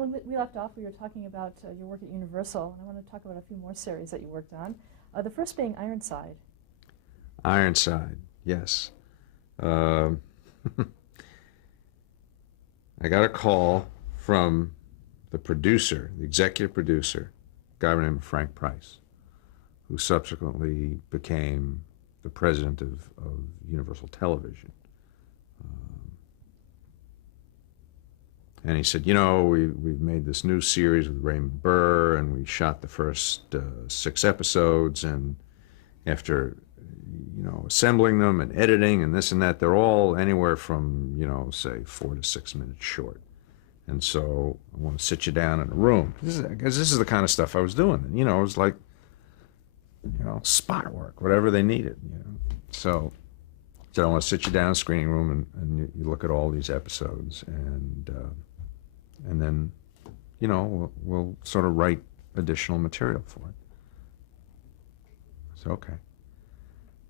when we left off, we were talking about your work at Universal, and I want to talk about a few more series that you worked on. The first being Ironside. Ironside, yes. I got a call from the producer, the executive producer, a guy named Frank Price, who subsequently became the president of Universal Television. And he said, we've made this new series with Raymond Burr, and we shot the first 6 episodes, and after, assembling them and editing and this and that, they're all anywhere from, say 4 to 6 minutes short. And so I want to sit you down in a room, because this is the kind of stuff I was doing. And, it was like, spot work, whatever they needed, So I want to sit you down in a screening room, and you look at all these episodes, and then, we'll sort of write additional material for it. I said, okay.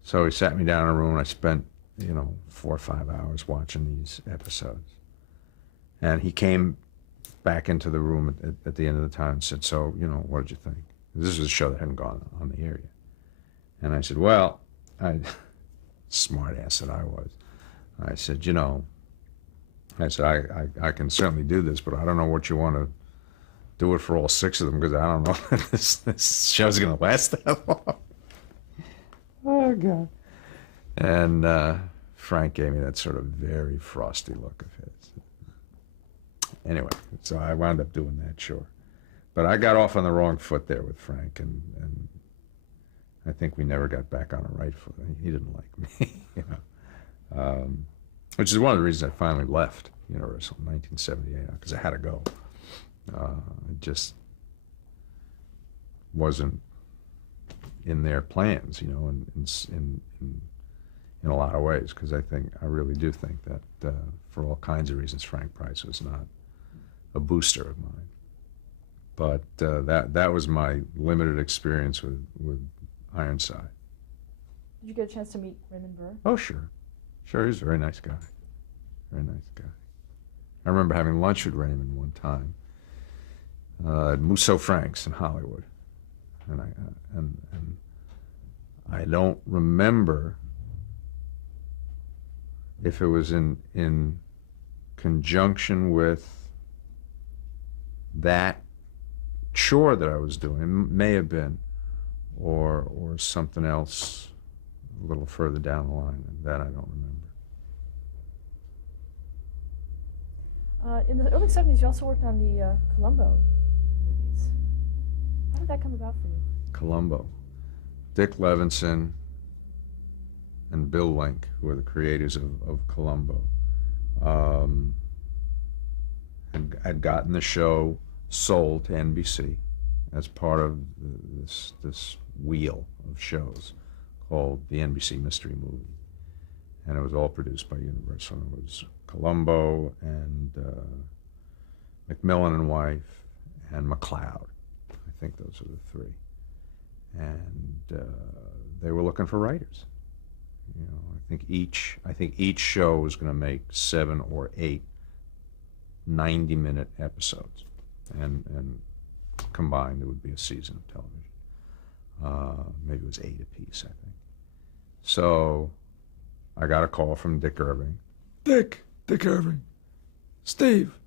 So he sat me down in a room, and I spent, 4 or 5 hours watching these episodes. And he came back into the room at the end of the time and said, so, what did you think? This was a show that hadn't gone on the air yet. And I said, well, smart ass that I was, I said, I can certainly do this, but I don't know what you want to do it for all 6 of them, because I don't know if this show's going to last that long. Oh, God. And Frank gave me that sort of very frosty look of his. Anyway, so I wound up doing that, sure. But I got off on the wrong foot there with Frank, and I think we never got back on a right foot. He didn't like me, which is one of the reasons I finally left Universal in 1978, because I had to go. It just wasn't in their plans, in a lot of ways, because I really do think that for all kinds of reasons, Frank Price was not a booster of mine. But that was my limited experience with Ironside. Did you get a chance to meet Raymond Burr? Oh, sure. Sure, he's a very nice guy. Very nice guy. I remember having lunch with Raymond one time at Musso Frank's in Hollywood. And I don't remember if it was in conjunction with that chore that I was doing. It may have been, or something else a little further down the line. That I don't remember. In the early 70s, you also worked on the Columbo movies. How did that come about for you? Columbo. Dick Levinson and Bill Link, who are the creators of Columbo, had gotten the show sold to NBC as part of this wheel of shows called the NBC Mystery Movie. And it was all produced by Universal. It was Columbo and McMillan and Wife and McLeod. I think those are the 3. And they were looking for writers. I think each show was going to make 7 or 8 90-minute episodes, and combined it would be a season of television. Maybe it was 8 apiece, I think. So I got a call from Dick Irving. Dick Irving, Steve.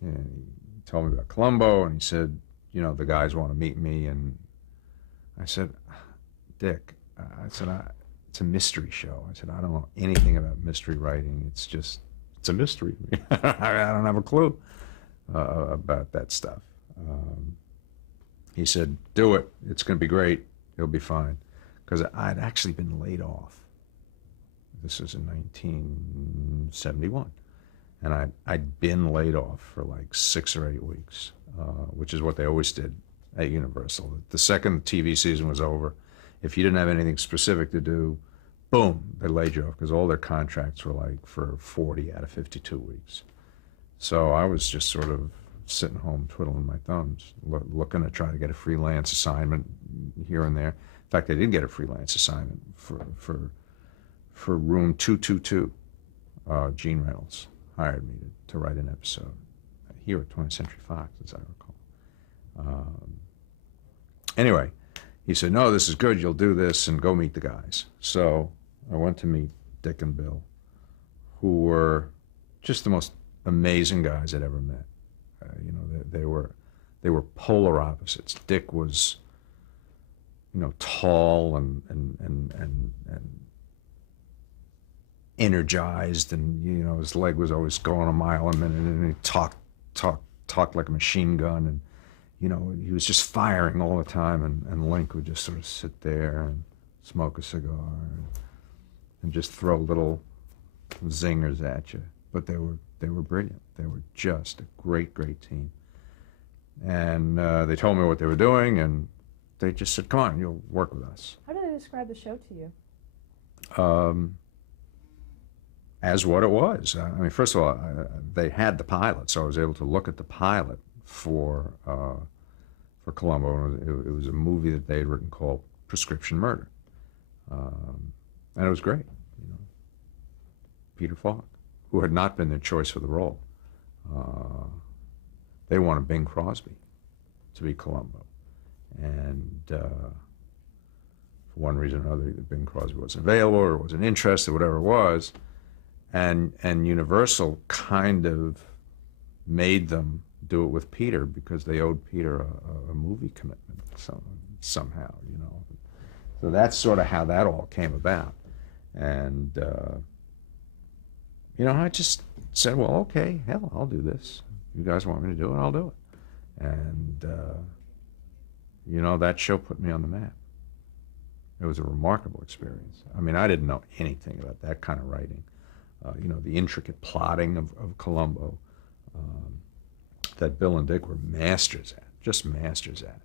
And he told me about Columbo, and he said, the guys want to meet me. And I said, Dick, it's a mystery show. I said, I don't know anything about mystery writing. It's a mystery. I don't have a clue about that stuff. He said, do it. It's going to be great. It'll be fine. Because I'd actually been laid off. This was in 1971. And I'd been laid off for like 6 or 8 weeks, which is what they always did at Universal. The second the TV season was over, if you didn't have anything specific to do, boom, they laid you off, because all their contracts were like for 40 out of 52 weeks. So I was just sort of sitting home twiddling my thumbs, looking to try to get a freelance assignment here and there. In fact, I did get a freelance assignment for Room 222. Gene Reynolds hired me to write an episode. here at 20th Century Fox, as I recall. Anyway, he said, no, this is good, you'll do this, and go meet the guys. So I went to meet Dick and Bill, who were just the most amazing guys I'd ever met. You know, they were polar opposites. Dick was, you know, tall and energized, and you know, his leg was always going a mile a minute, and he talked like a machine gun, and you know, he was just firing all the time, and Link would just sort of sit there and smoke a cigar and just throw little zingers at you. But they were brilliant. They were just a great team. And they told me what they were doing, and they just said, come on, you'll work with us. How do they describe the show to you? As what it was. I mean, first of all, they had the pilot, so I was able to look at the pilot for Columbo. It was a movie that they had written called Prescription Murder. And it was great. You know, Peter Falk, who had not been their choice for the role. They wanted Bing Crosby to be Columbo. And for one reason or another, either Bing Crosby wasn't available or wasn't interested, whatever it was. And Universal kind of made them do it with Peter because they owed Peter a movie commitment somehow, you know. So that's sort of how that all came about. And, you know, I just said, well, okay, hell, I'll do this. You guys want me to do it, I'll do it. And, you know, that show put me on the map. It was a remarkable experience. I mean, I didn't know anything about that kind of writing. You know, the intricate plotting of Columbo that Bill and Dick were masters at, just masters at.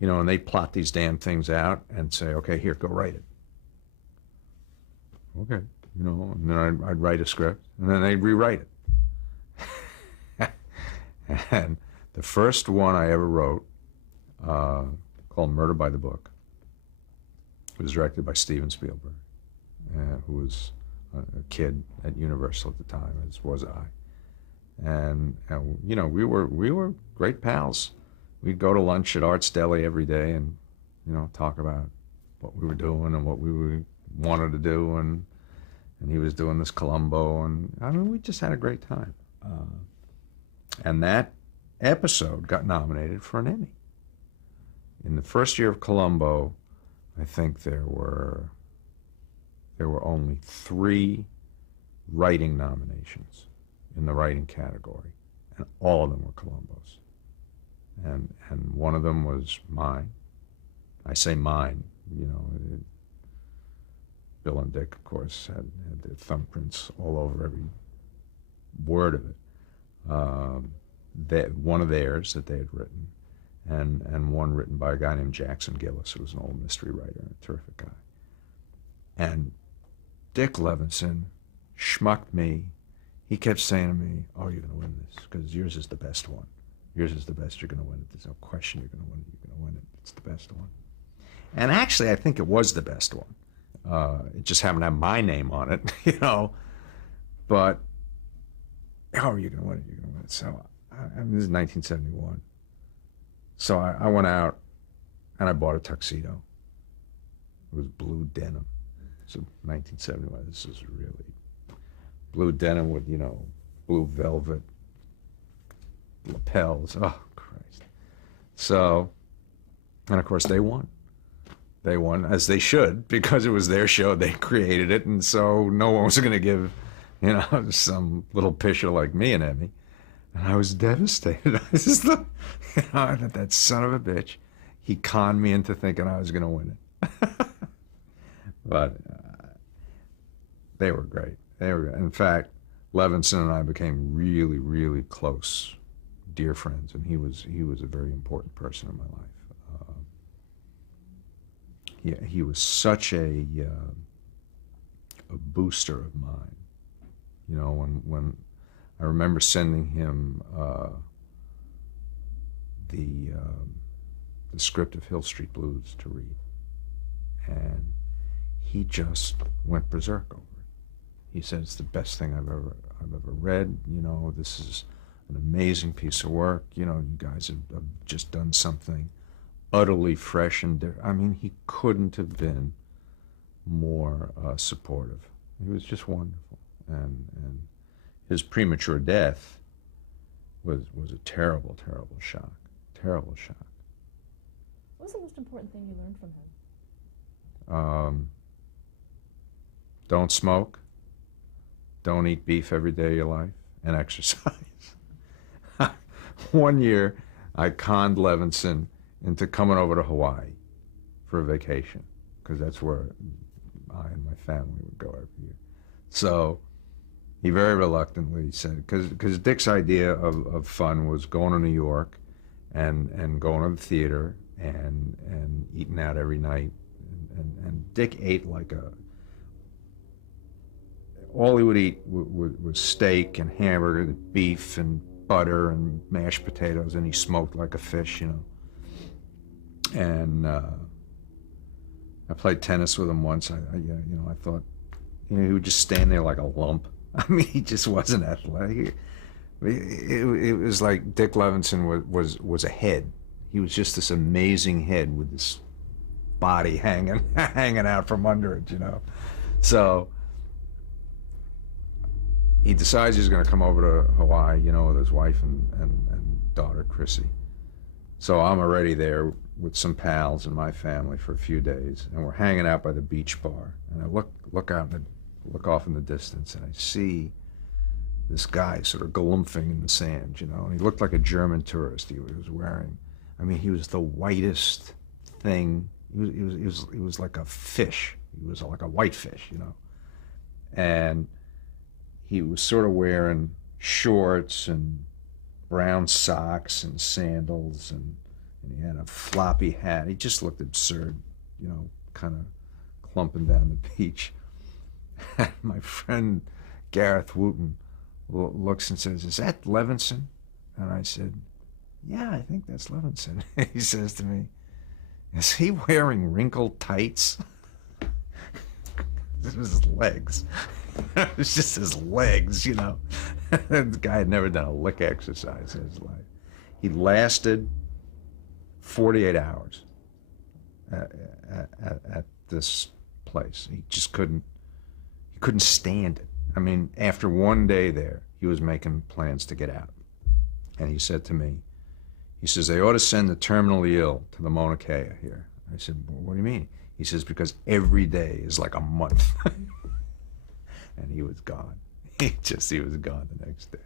You know, and they'd plot these damn things out and say, okay, here, go write it. Okay, you know, and then I'd write a script, and then they'd rewrite it. And the first one I ever wrote, called Murder by the Book, was directed by Steven Spielberg, who was a kid at Universal at the time, as was I. And you know, we were great pals. We'd go to lunch at Art's Deli every day and, you know, talk about what we were doing and what we wanted to do, and he was doing this Columbo, and I mean, we just had a great time. And that episode got nominated for an Emmy. In the first year of Columbo, I think there were only 3 writing nominations in the writing category, and all of them were Columbo's. And one of them was mine. I say mine, you know. Bill and Dick, of course, had their thumbprints all over every word of it. One of theirs that they had written, and one written by a guy named Jackson Gillis, who was an old mystery writer and a terrific guy. And Dick Levinson schmucked me. He kept saying to me, oh, you're going to win this, because yours is the best one. Yours is the best, you're going to win it. There's no question you're going to win it. You're going to win it. It's the best one. And actually, I think it was the best one. It just happened to have my name on it, you know. But, oh, you're going to win it. You're going to win it. So, I mean, this is 1971. So I went out and I bought a tuxedo. It was blue denim. So 1971, this is really blue denim with, you know, blue velvet lapels. Oh, Christ. So, and of course they won. They won, as they should, because it was their show. They created it, and so no one was going to give, you know, some little pisher like me an Emmy. And I was devastated. I just thought, you know, that son of a bitch, he conned me into thinking I was going to win it. But they were great. They were. In fact, Levinson and I became really, really close, dear friends, and he was a very important person in my life. He was such a booster of mine. You know, when I remember sending him the script of Hill Street Blues to read, and he just went berserk over it. He said, it's the best thing I've ever read. You know, this is an amazing piece of work. You know, you guys have just done something utterly fresh and different. I mean, he couldn't have been more supportive. He was just wonderful. And his premature death was a terrible, terrible shock. Terrible shock. What was the most important thing you learned from him? Don't smoke. Don't eat beef every day of your life, and exercise. One year, I conned Levinson into coming over to Hawaii for a vacation, because that's where I and my family would go every year. So he very reluctantly said, because Dick's idea of fun was going to New York and going to the theater and eating out every night. And Dick ate like all he would eat was steak and hamburger, beef and butter and mashed potatoes, and he smoked like a fish, you know. And I played tennis with him once. I thought, you know, he would just stand there like a lump. I mean, he just wasn't athletic. It was like Dick Levinson was a head. He was just this amazing head with this body hanging out from under it, you know. So he decides he's going to come over to Hawaii, you know, with his wife and daughter, Chrissy. So I'm already there with some pals and my family for a few days, and we're hanging out by the beach bar. And I look off in the distance, and I see this guy sort of galumphing in the sand, you know. And he looked like a German tourist. He was wearing, I mean, he was the whitest thing. He was like a fish. He was like a white fish, you know. And he was sort of wearing shorts and brown socks and sandals, and he had a floppy hat. He just looked absurd, you know, kind of clumping down the beach. My friend Gareth Wooten looks and says, "Is that Levinson?" And I said, "Yeah, I think that's Levinson." He says to me, "Is he wearing wrinkled tights?" This was his legs. It was just his legs, you know. The guy had never done a lick exercise in his life. He lasted 48 hours at this place. He just couldn't stand it. I mean, after one day there, he was making plans to get out. And he said to me, he says, "They ought to send the terminally ill to the Mauna Kea here." I said, "Well, what do you mean?" He says, "Because every day is like a month." And he was gone. He was gone the next day.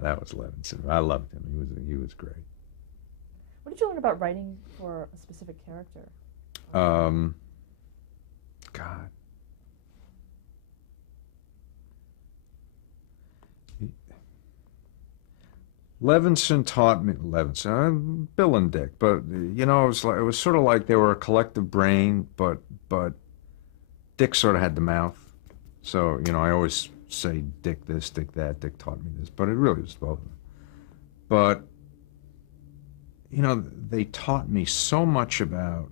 That was Levinson. I loved him. He was great. What did you learn about writing for a specific character? God. Levinson taught me, Bill and Dick, but you know, it was sort of like they were a collective brain, but Dick sort of had the mouth. So, you know, I always say Dick this, Dick that, Dick taught me this, but it really was both of them. But, you know, they taught me so much about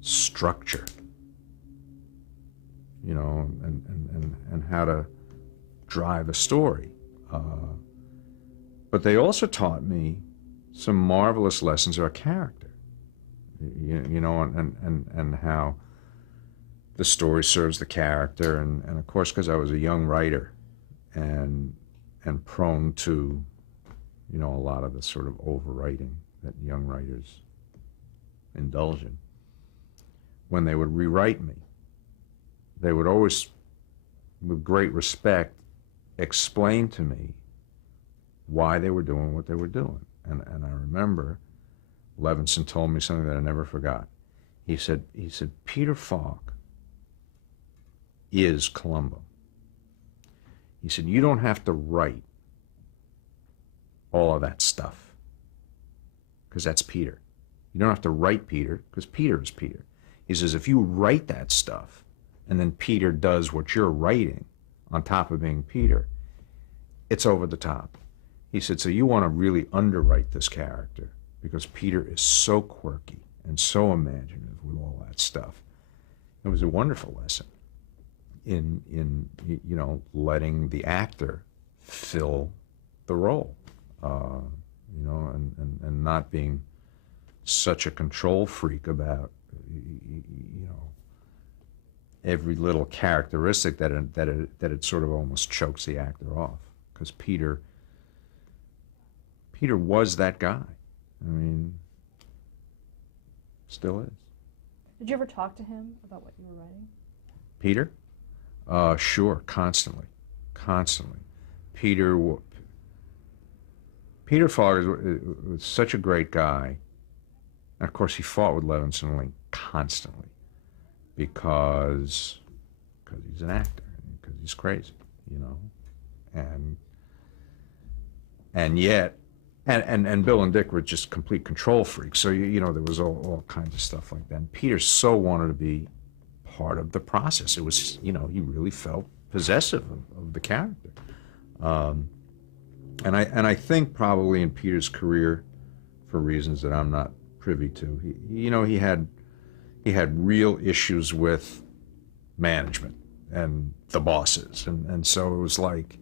structure, you know, and how to drive a story. But they also taught me some marvelous lessons about character, you know, and how the story serves the character, and of course, because I was a young writer and prone to, you know, a lot of the sort of overwriting that young writers indulge in. When they would rewrite me, they would always, with great respect, explain to me why they were doing what they were doing. And I remember Levinson told me something that I never forgot. He said, "Peter Falk is Columbo." He said, "You don't have to write all of that stuff, because that's Peter. You don't have to write Peter, because Peter is Peter." He says, "If you write that stuff, and then Peter does what you're writing on top of being Peter, it's over the top." He said, "So you want to really underwrite this character, because Peter is so quirky and so imaginative with all that stuff." It was a wonderful lesson. letting the actor fill the role, and not being such a control freak about, every little characteristic that it sort of almost chokes the actor off. Because Peter was that guy. I mean, still is. Did you ever talk to him about what you were writing? Peter? Sure, constantly. Peter Fogg was such a great guy. And of course, he fought with Levinson and Link constantly because he's an actor, because he's crazy, and yet, and Bill and Dick were just complete control freaks. So there was all kinds of stuff like that. And Peter so wanted to be part of the process. It was, he really felt possessive of the character. And I think probably in Peter's career, for reasons that I'm not privy to, he had real issues with management and the bosses, and so it was like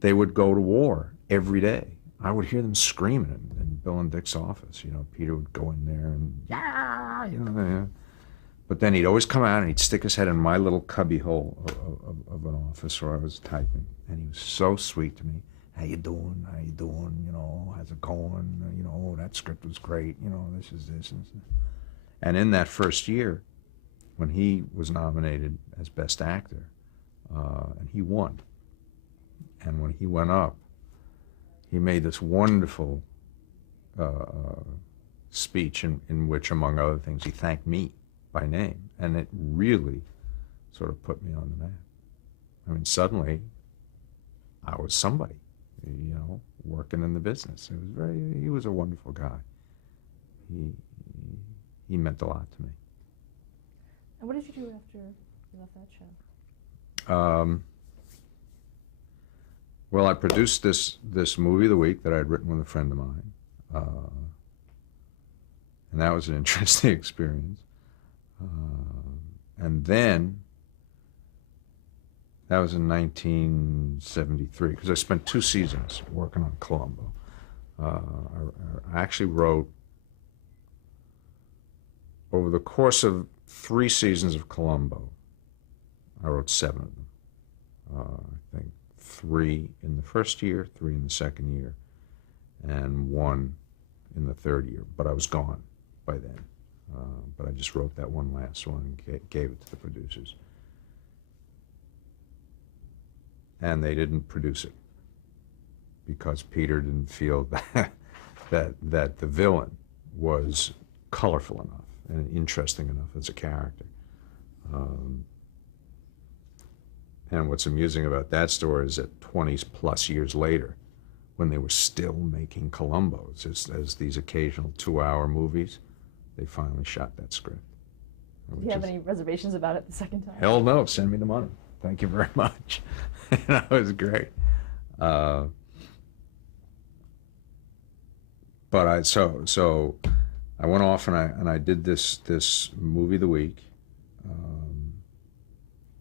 they would go to war every day. I would hear them screaming in Bill and Dick's office. Peter would go in there and but then he'd always come out and he'd stick his head in my little cubby hole of an office where I was typing, and he was so sweet to me. How you doing? How's it going? Oh, that script was great. This is this. And in that first year, when he was nominated as Best Actor, and he won, and when he went up, he made this wonderful speech in which, among other things, he thanked me by name, and it really sort of put me on the map. I mean, suddenly, I was somebody, working in the business. He was a wonderful guy. He meant a lot to me. And what did you do after you left that show? Well, I produced this movie of the week that I had written with a friend of mine, and that was an interesting experience. And then, that was in 1973, because I spent 2 seasons working on Columbo. I actually wrote, over the course of 3 seasons of Columbo, I wrote 7 of them. I think 3 in the first year, 3 in the second year, and 1 in the third year. But I was gone by then. But I just wrote that one last one and gave it to the producers. And they didn't produce it because Peter didn't feel that the villain was colorful enough and interesting enough as a character. And what's amusing about that story is that 20 plus years later, when they were still making Columbos as these occasional 2-hour movies, they finally shot that script. Do you have any reservations about it the second time? Hell no, send me the money. Thank you very much. That was great. But I went off and I did this movie of the week,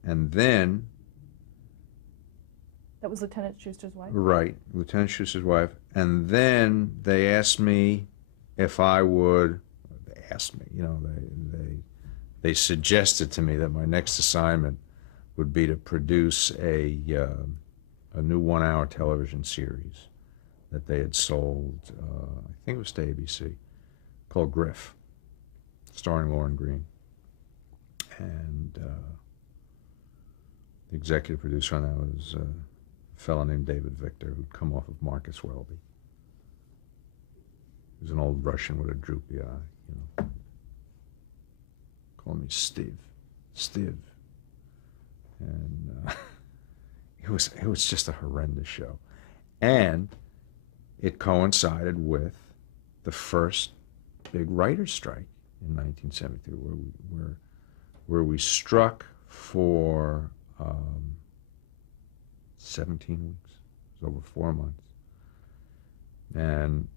and then that was Lieutenant Schuster's wife? Right, Lieutenant Schuster's wife. And then they asked me if I would. They asked me, they suggested to me that my next assignment would be to produce a new 1-hour television series that they had sold, I think it was to ABC, called Griff, starring Lauren Green. And the executive producer on that was a fellow named David Victor, who'd come off of Marcus Welby. He was an old Russian with a droopy eye, Called me Steve. And it was just a horrendous show. And it coincided with the first big writer's strike in 1973, where we struck for 17 weeks. It was over 4 months. And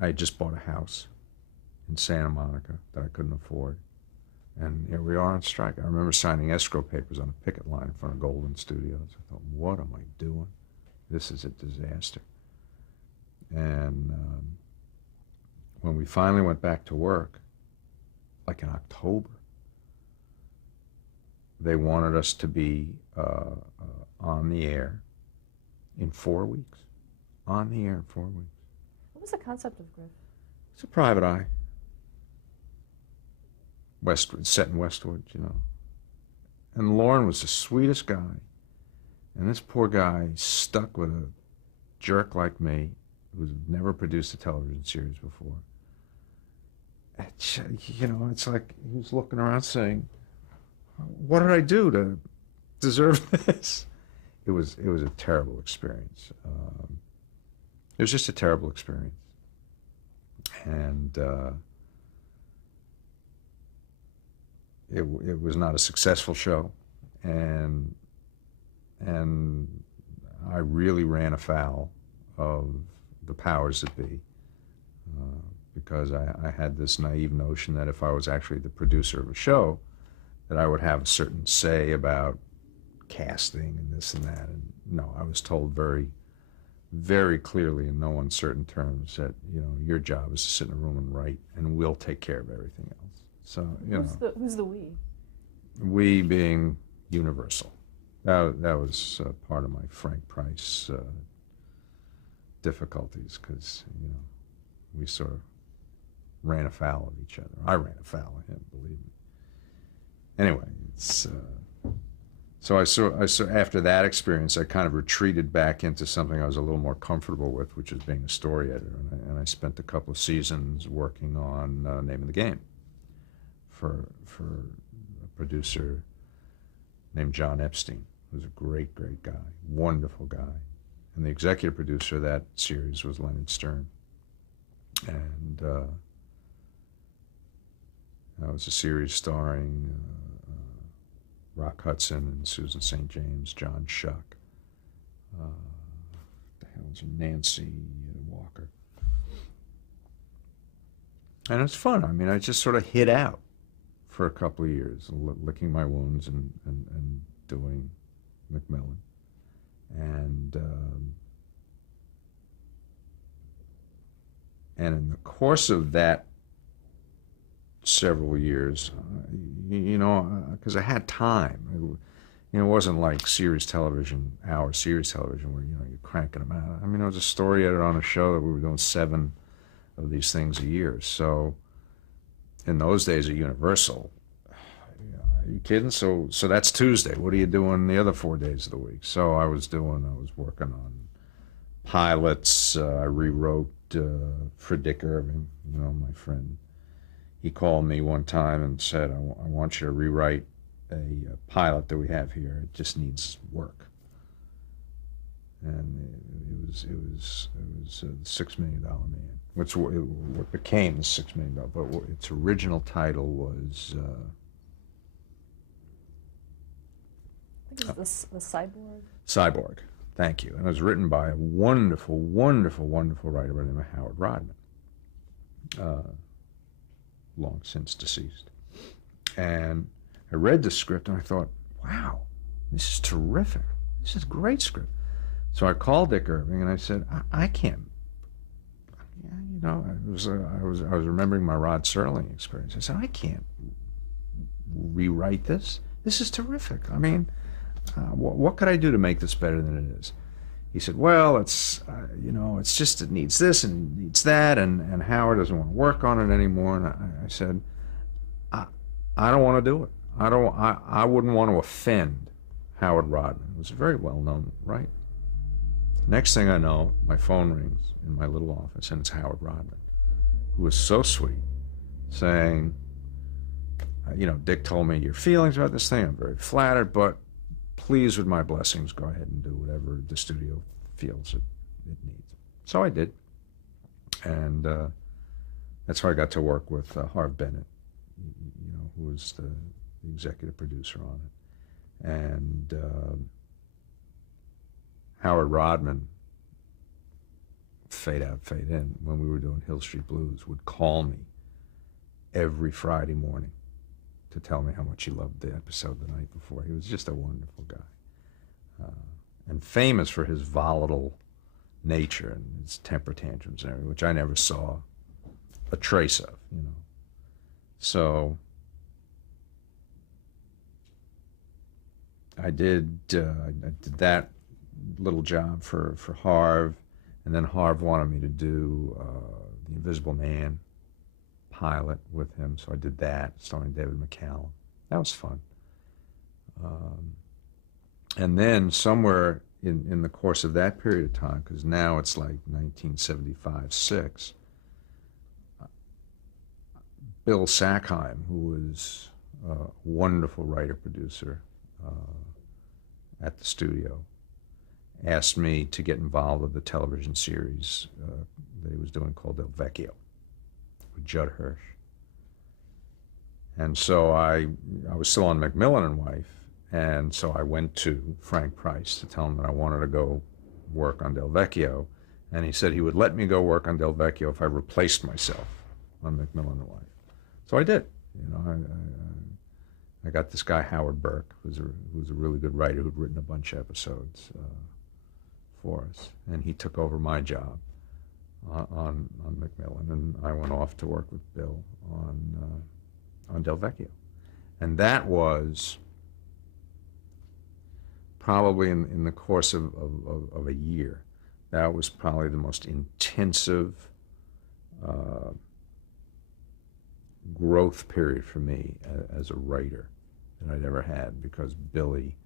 I had just bought a house in Santa Monica that I couldn't afford. And here we are on strike. I remember signing escrow papers on a picket line in front of Golden Studios. I thought, what am I doing? This is a disaster. And when we finally went back to work, like in October, they wanted us to be on the air in 4 weeks. On the air in 4 weeks. What was the concept of Griff? It's a private eye. Westwood, set in Westwood, you know. And Lorne was the sweetest guy. And this poor guy stuck with a jerk like me, who's never produced a television series before. You know, it's like he was looking around saying, what did I do to deserve this? It was a terrible experience. It was just a terrible experience. And it was not a successful show, and I really ran afoul of the powers that be, because I had this naive notion that if I was actually the producer of a show, that I would have a certain say about casting and this and that. And no, I was told very, very clearly in no uncertain terms that, you know, your job is to sit in a room and write, and we'll take care of everything else. So, you know. Who's the we? We being Universal. That was part of my Frank Price difficulties, because, you know, we sort of ran afoul of each other. I ran afoul of him, believe me. Anyway, it's so after that experience, I kind of retreated back into something I was a little more comfortable with, which is being a story editor, and I spent a couple of seasons working on Name of the Game for a producer named John Epstein, who's a great guy, wonderful guy. And the executive producer of that series was Leonard Stern. And that was a series starring Rock Hudson and Susan St. James, John Shuck, the hell was her, Nancy Walker. And it's fun. I mean, I just sort of hid out for a couple of years, licking my wounds and doing Macmillan. And in the course of that several years, you know, because I had time. You know, it wasn't like series television, hour series television, where, you know, you're cranking them out. I mean, I was a story editor on a show that we were doing 7 of these things a year. So in those days at Universal, are you kidding? So that's Tuesday. What are you doing the other 4 days of the week? So I was working on pilots. I rewrote for Dick Irving, you know, my friend. He called me one time and said, I want you to rewrite a pilot that we have here. It just needs work. And it was the $6 Million Man, what became the $6 Million, but its original title was I think it was the Cyborg. Cyborg. Thank you. And it was written by a wonderful, wonderful, wonderful writer by the name of Howard Rodman, long since deceased. And I read the script and I thought, wow, this is terrific. This is a great script. So I called Dick Irving and I said, I can't. You know, I was remembering my Rod Serling experience. I said, I can't rewrite this. This is terrific. I mean, what could I do to make this better than it is? He said, well, it's you know, it's just, it needs this and it needs that, and Howard doesn't want to work on it anymore. And I said, I don't want to do it. I wouldn't want to offend Howard Rodman, who was a very well-known writer. Next thing I know, my phone rings in my little office, and it's Howard Rodman, who was so sweet, saying, you know, Dick told me your feelings about this thing. I'm very flattered, but please, with my blessings, go ahead and do whatever the studio feels it needs. So I did. And that's how I got to work with Harv Bennett, you know, who was the executive producer on it. And Howard Rodman, fade out, fade in, when we were doing Hill Street Blues, would call me every Friday morning to tell me how much he loved the episode the night before. He was just a wonderful guy, and famous for his volatile nature and his temper tantrums and everything, which I never saw a trace of, you know. So I did that little job for Harv, and then Harv wanted me to do The Invisible Man pilot with him, so I did that, starring David McCallum. That was fun. And then somewhere in the course of that period of time, because now it's like 1975-6, Bill Sackheim, who was a wonderful writer-producer at the studio, asked me to get involved with the television series that he was doing called Del Vecchio with Judd Hirsch. And so I was still on Macmillan and Wife, and so I went to Frank Price to tell him that I wanted to go work on Del Vecchio, and he said he would let me go work on Del Vecchio if I replaced myself on Macmillan and Wife. So I did. You know, I got this guy Howard Burke, who's a really good writer who'd written a bunch of episodes for us, and he took over my job on Macmillan, and I went off to work with Bill on Del Vecchio, and that was probably in the course of a year. That was probably the most intensive growth period for me as a writer that I'd ever had, because Billy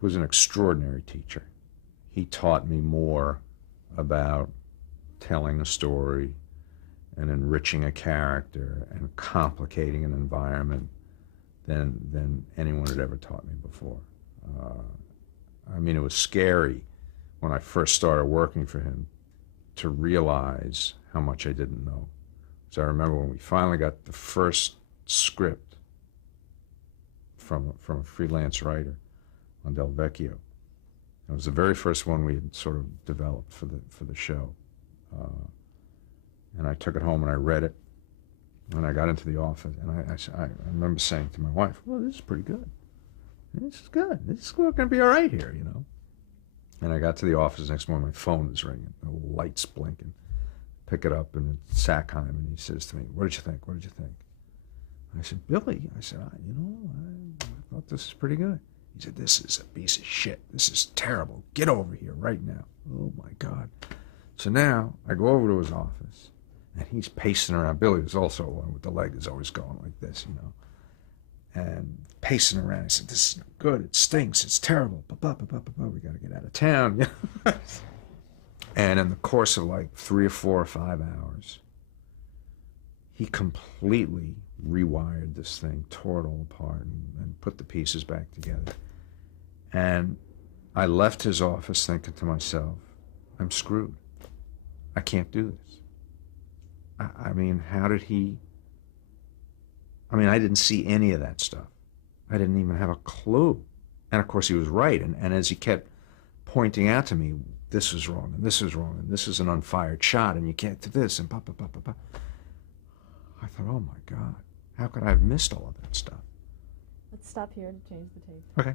was an extraordinary teacher. He taught me more about telling a story and enriching a character and complicating an environment than anyone had ever taught me before. I mean, it was scary when I first started working for him to realize how much I didn't know. So I remember when we finally got the first script from a freelance writer on Del Vecchio. It was the very first one we had sort of developed for the show. And I took it home and I read it. And I got into the office, and I remember saying to my wife, well, this is pretty good. This is good. This is going to be all right here, you know. And I got to the office the next morning, my phone was ringing, the lights blinking. Pick it up, and it's Sackheim, and he says to me, what did you think? What did you think? I said, Billy, I said, I thought this was pretty good. He said, this is a piece of shit. This is terrible. Get over here right now. Oh, my God. So now I go over to his office, and he's pacing around. Billy was also one with the leg is always going like this, you know, and pacing around. I said, this is no good. It stinks. It's terrible. We got to get out of town. And in the course of like 3 or 4 or 5 hours, he completely rewired this thing, tore it all apart, and put the pieces back together. And I left his office thinking to myself, I'm screwed. I can't do this. I mean, how did he... I mean, I didn't see any of that stuff. I didn't even have a clue. And of course he was right. And as he kept pointing out to me, this is wrong, and this is wrong, and this is an unfired shot, and you can't do this, and I thought, oh my God, how could I have missed all of that stuff? Let's stop here to change the tape. Okay.